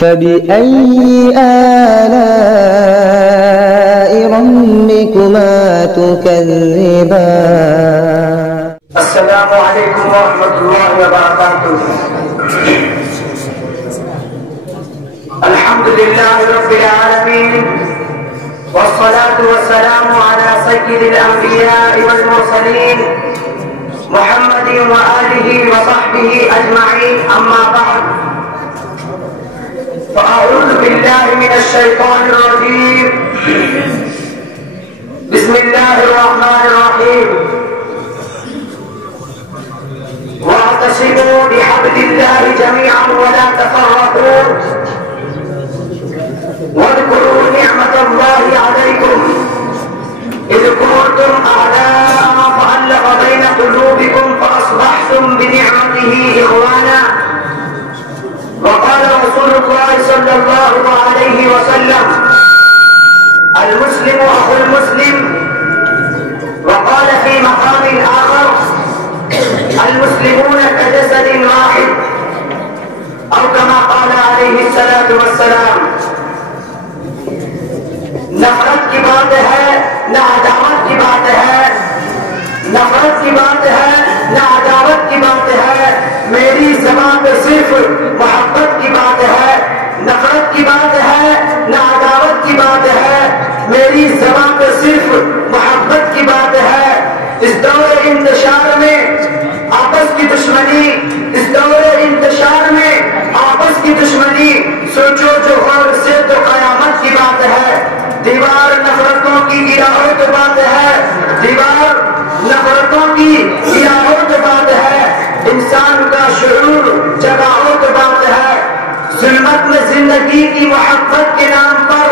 فبأي آلاء ربكما تكذبان. السلام عليكم ورحمة الله وبركاته. الحمد لله رب العالمين، والصلاة والسلام على سيد الأنبياء والمرسلين محمد وآله وصحبه أجمعين، أما بعد، فأعوذ بالله من الشيطان الرجيم. بسم الله الرحمن الرحيم. واعتصموا بحبل الله جميعا ولا تفرقوا واذكروا نعمة الله عليكم إذ كنتم أعداء فألف بين قلوبكم فأصبحتم بنعمته إخوانا. وقال رسول الله صلى الله عليه وسلم: المسلم أخو المسلم. وقال في مقام آخر: المسلمون كجسد واحد، أو كما قال عليه الصلاة والسلام. نفرت کی بات ہے نہ عداوت کی بات ہے، نفرت کی بات ہے نہ عداوت کی بات ہے، میری زبان پہ صرف محبت کی بات ہے. نفرت کی بات ہے نہ عداوت کی بات ہے، میری زبان پہ صرف محبت کی بات ہے. اس دور انتشار میں آپس کی دشمنی، اس دور انتشار میں آپس کی دشمنی، سوچو جو غور سے تو قیامت کی بات ہے. دیوار نفرتوں کی گراؤ تو بات ہے، دیوار نفرتوں کی گراؤ تو بات ہے، انسان کا شعور جگاؤ تو بات ہے. ظلمت میں زندگی کی محبت کے نام پر،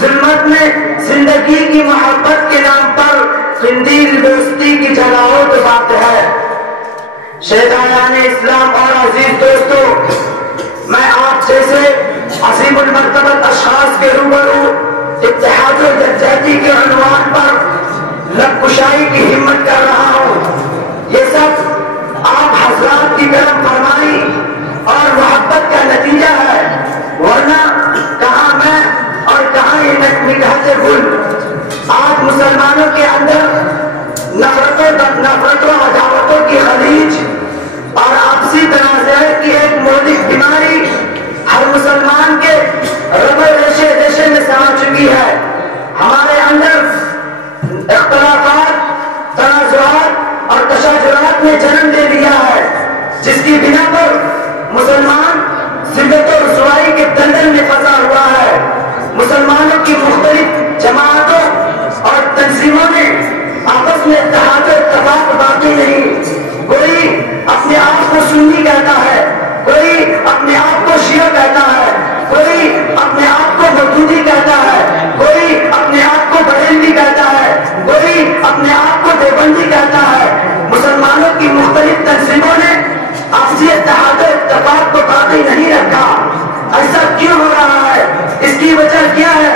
ظلمت میں زندگی کی محبت کے نام پر قندیل دوستی کی جگاؤ تو بات ہے. شہدایان اسلام اور عزیز دوستو، میں آپ جیسے عظیم المرتبت اشخاص کے روبرو اتحاد و یکجہتی کے عنوان پر لب کشائی کی ہمت کر رہا ہوں. یہ سب آپ حضرات کی کرم فرمائی اور محبت کا نتیجہ ہے، ورنہ کہاں میں اور کہاں یہ نگاہ گل. آج مسلمانوں کے اندر نفرتوں عداوتوں کی خلیج اور آپسی تنازعات کی ایک مہلک بیماری ہر مسلمان کے رگے ریشے ریشے میں سما چکی ہے. ہمارے اندر اختلافات، تنازعات اور تشاجرات نے جنم لے لیا ہے، جس کی بنا پر مسلمان ذلت و رسوائی کے دلدل میں پھنسا ہوا ہے. مسلمانوں کی مختلف جماعتوں اور تنظیموں نے آپس میں اتحاد و اتفاق باقی نہیں. کوئی اپنے آپ کو سنی کہتا ہے، کوئی اپنے آپ کو شیعہ کہتا ہے، کوئی اپنے آپ کو مودودی کہتا ہے، کوئی اپنے آپ کو بریلوی کہتا ہے، کوئی اپنے آپ کو دیوبندی کہتا ہے. مسلمانوں کی مختلف تنظیموں نے آپسی اتحاد و اتفاق کو باقی نہیں رکھا. ایسا کیوں ہو رہا ہے؟ اس کی وجہ کیا ہے؟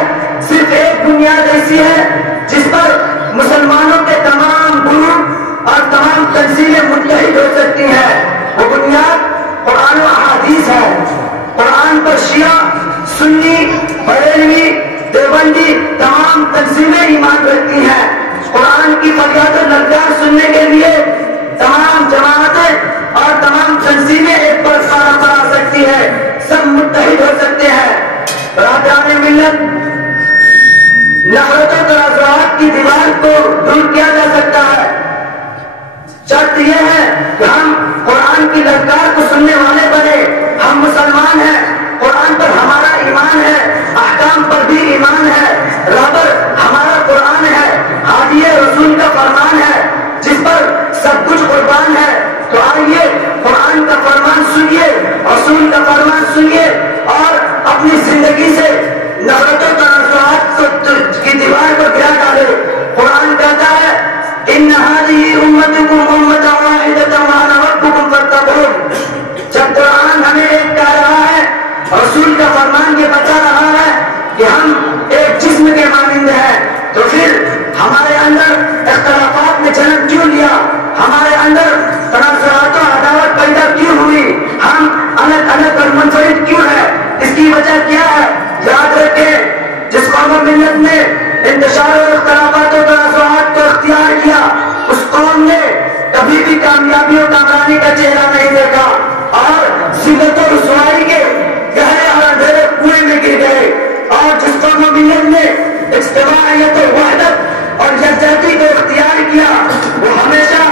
صرف ایک بنیاد ایسی ہے جس پر مسلمانوں کے تمام گروپ اور تمام تنظیمیں متحد ہو سکتی ہیں. وہ بنیاد قرآن و احادیث ہے. قرآن پر شیعہ، سنی، بریلوی، دیوبندی تمام تنظیمیں ایمان رکھتی ہیں. قرآن کی فریاد و للکار سننے کے لیے تمام جماعتیں اور تمام تنظیمیں ایک پر کھڑا آ سکتی ہے، سب متحد ہو سکتے ہیں. برادران ملت، نفرت و تنازعات کی دیوار کو دور کیا جا سکتا ہے. شرط یہ ہے کہ ہم قرآن کی للکار کو سننے والے بنے. ہم مسلمان ہیں، قرآن پر ہمارا ایمان ہے، احکام پر بھی ایمان ہے، رہبر ہمارا قرآن ہے، ہادی رسول کا فرمان ہے جس پر سب کچھ قربان ہے. تو آئیے قرآن کا فرمان سنیے، رسول کا فرمان سنیے اور اپنی زندگی سے نفرت و تنازعات کی دیوار کو گرا ڈالے. قرآن کہتا ہے: ان هذه امتكم امة واحدة وانا ربكم فاتقون. جب قرآن ہمیں ایک کہہ رہا ہے، رسول کا فرمان یہ بتا رہا ہے کہ ہم ایک جسم کے مانند ہیں، تو پھر ہمارے اندر اختلافات نے جنم کیوں لیا؟ ہمارے اندر تنازعات و عداوت پیدا کیوں ہوئی؟ ہم الگ الگ اور منفرد کیوں ہے؟ اس کی کی وجہ کیا ہے؟ یاد رکھیں، جس قوم و ملت نے انتشار و اختلافات و تنازعات کو اختیار کیا، اس قوم نے کبھی بھی کامیابی و کامرانی کا چہرہ نہیں دیکھا اور ذلت و رسوائی کے گہرے اور اندھیرے کنویں میں گر گئے۔ اور جس قوم و ملت نے اجتماعیت و وحدت اور یکجہتی کو اختیار کیا، وہ ہمیشہ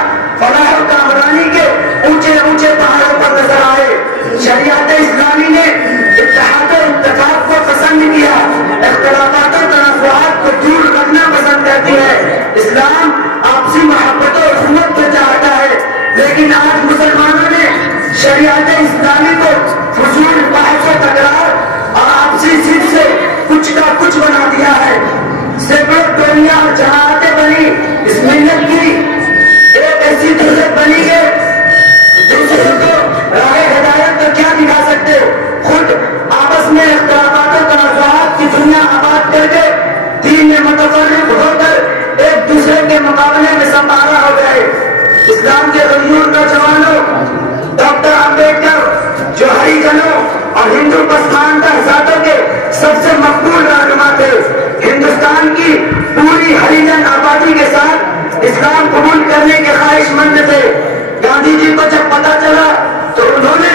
فلاح و کامرانی کے اونچے اونچے پہاڑوں پر نظر آئے۔ شریعت اسلامی نے اتحاد و اتفاق کو پسند کیا، اختلافات و تنازعات کو دور رکھنا پسند کرتی ہے۔ اسلام آپسی محبت و اخوت کو چاہتا ہے، لیکن آج مسلمانوں نے شریعت اسلامی کو فضول بحث و تکرار اور آپسی ضد سے کچھ کا کچھ بنا دیا ہے۔ سینکڑوں ٹولیاں اور جماعتیں بنی، اس ملت کی ایک ایسی دولت بنی ہے، دوسروں کو راہ ہدایت تو کیا دکھا سکتے، خود آپس میں اختلافات و تنازعات کی دنیا آباد کر کے دین میں متفرق ہو کر ایک دوسرے کے مقابلے میں سمبھالا ہو گئے۔ اسلام کے غیور نوجوانوں، ڈاکٹر امبیڈکر جو ہریجنوں اور ہندو پسماندہ ذاتوں کے سب سے مقبول رہنما تھے، ہندوستان کی پوری ہریجن آبادی کے ساتھ اسلام قبول کرنے کے خواہش مند تھے۔ گاندھی جی کو جب پتا چلا تو انہوں نے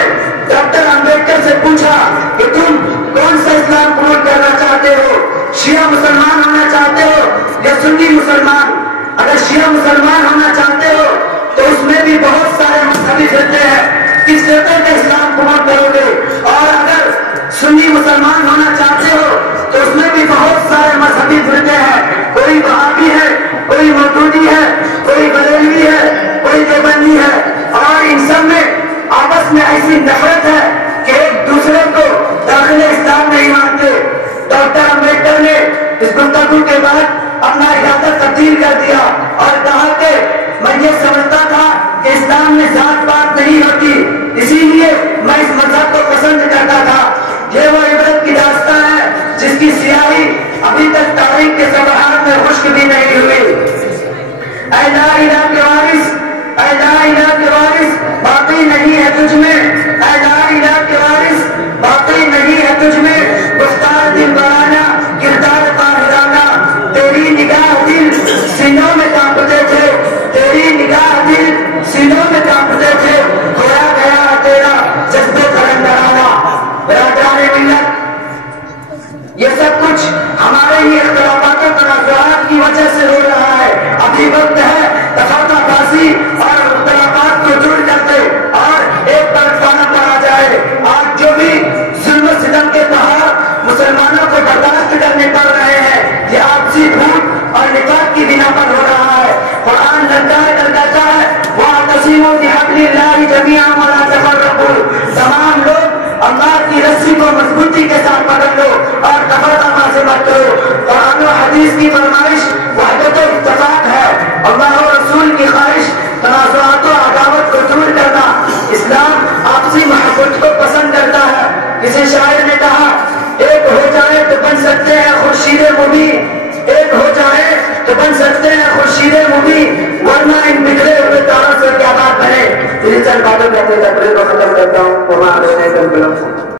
ڈاکٹر امبیڈکر سے پوچھا کہ تم کون سا اسلام قبول کرنا چاہتے ہو، شیعہ مسلمان ہونا چاہتے ہو یا سنی مسلمان؟ اگر شیعہ مسلمان ہونا چاہتے ہو تو اس میں بھی بہت سارے مذہبی فرقے ہیں، کس فرقے کا اسلام قبول کرو گے؟ اور اگر سنی مسلمان ہونا چاہتے ہو تو اس میں بھی بہت سارے مذہبی فرقے ہیں، کوئی وہابی ہے، کوئی مودودی ہے، کوئی بریلوی ہے، کوئی دیوبندی ہے، اور ان سب میں آپس میں ایسی نفرت ہے کہ ایک دوسرے کو داخل اسلام نہیں مانتے۔ ڈاکٹر امبیڈکر نے اس گفتگو کے بعد اپنا ارادہ تبدیل کر دیا اور کہا کہ میں یہ سمجھتا تھا کہ اسلام میں ذات پات نہیں ہوتی، اسی لیے میں اس مذہب کو پسند کرتا تھا۔ یہ وہ عبرت کی داستان ہے جس کی سیاہی ابھی تک تاریخ کے صفحات میں خشک بھی نہیں ہوئی۔ اے لا الہ کے وارث، اے لا الہ کے وارث، باقی نہیں ہے تجھ میں، اے لا الہ کے وارث، باقی نہیں ہے تجھ میں، گفتار دل برانا، کردار قاہرانہ، تیری نگاہ دل سینوں میں کانپتے تھے، تیری نگاہ دل سینوں میں کانپتے تھے، کھویا گیا تیرا جذبے قلندرانہ۔ برادران ملت، یہ سب کچھ ہمارے ہی اختلافات و تنازعات کی وجہ سے ہو رہا ہے۔ ابھی وقت ہے